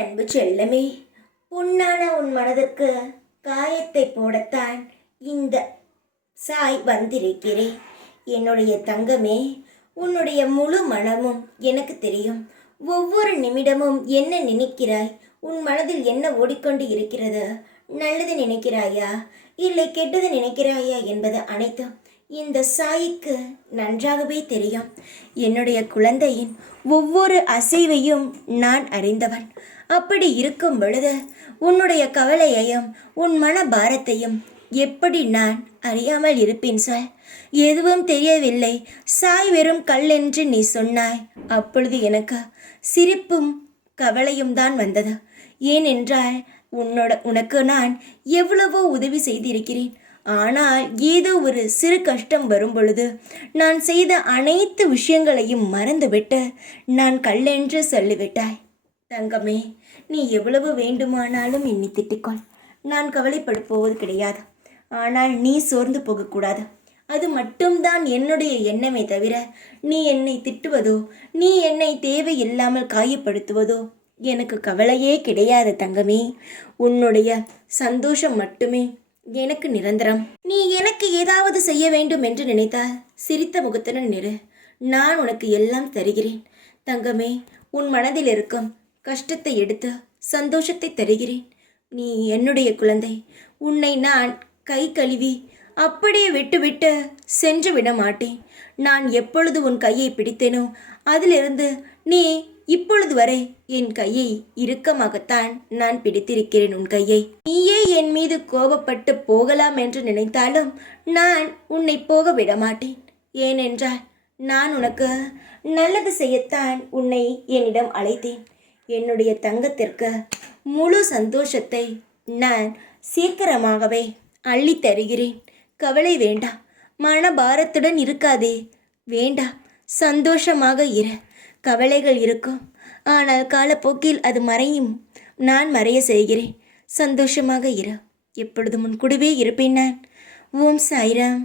அன்பு செல்லமே, பொன்னான உன் மனதிற்கு காயத்தை போடத்தான் இந்த சாய் வந்திருக்கிறேன். என்னுடைய தங்கமே, உன்னுடைய முழு மனமும் எனக்கு தெரியும். ஒவ்வொரு நிமிடமும் என்ன நினைக்கிறாய், உன் மனதில் என்ன ஓடிக்கொண்டு இருக்கிறது, நல்லது நினைக்கிறாயா இல்லை கெட்டது நினைக்கிறாயா என்பது அனைத்தும் இந்த சாய்க்கு நன்றாகவே தெரியும். என்னுடைய குழந்தையின் ஒவ்வொரு அசைவையும் நான் அறிந்தவன். அப்படி இருக்கும் பொழுது உன்னுடைய கவலையையும் உன் மன பாரத்தையும் எப்படி நான் அறியாமல் இருப்பேன் சார்? எதுவும் தெரியவில்லை சாய், வெறும் கல் என்று நீ சொன்னாய். அப்பொழுது எனக்கு சிரிப்பும் கவலையும் தான் வந்தது. ஏனென்றால் உனக்கு நான் எவ்வளவோ உதவி செய்திருக்கிறேன். ஆனால் ஏதோ ஒரு சிறு கஷ்டம் வரும் பொழுது நான் செய்த அனைத்து விஷயங்களையும் மறந்துவிட்டு நான் கல்லென்று சொல்லிவிட்டாய். தங்கமே, நீ எவ்வளவு வேண்டுமானாலும் என்னை திட்டிக்கொள், நான் கவலைப்பட போவது கிடையாது. ஆனால் நீ சோர்ந்து போகக்கூடாது. அது மட்டும்தான் என்னுடைய எண்ணமே தவிர நீ என்னை திட்டுவதோ நீ என்னை தேவையில்லாமல் காயப்படுத்துவதோ எனக்கு கவலையே கிடையாது தங்கமே. உன்னுடைய சந்தோஷம் மட்டுமே எனக்கு நிரந்தரம். நீ எனக்கு ஏதாவது செய்ய வேண்டும் என்று நினைத்தால் சிரித்த முகத்துடன் நிறு. நான் உனக்கு எல்லாம் தருகிறேன் தங்கமே. உன் மனதில் இருக்கும் கஷ்டத்தை எடுத்து சந்தோஷத்தை தருகிறேன். நீ என்னுடைய குழந்தை. உன்னை நான் கை கழுவி அப்படியே விட்டுவிட்டு சென்று விட மாட்டேன். நான் எப்பொழுது உன் கையை பிடித்தேனோ அதிலிருந்து நீ இப்பொழுது வரை என் கையை இறுக்கமாகத்தான் நான் பிடித்திருக்கிறேன். உன் கையை நீயே என் மீது கோபப்பட்டு போகலாம் என்று நினைத்தாலும் நான் உன்னை போக விட மாட்டேன். ஏனென்றால் நான் உனக்கு நல்லது செய்யத்தான் உன்னை என்னிடம் அழைத்தேன். என்னுடைய தங்கத்திற்கு முழு சந்தோஷத்தை நான் சீக்கிரமாகவே அள்ளி தருகிறேன். கவலை வேண்டாம், மனபாரத்துடன் இருக்காதே. வேண்டாம், சந்தோஷமாக இரு. கவலைகள் இருக்கும், ஆனால் காலப்போக்கில் அது மறையும். நான் மறைய செய்கிறேன். சந்தோஷமாக இரு. எப்பொழுதும் உன் கூடவே இருப்பேன் நான். ஓம் சாய்ராம்.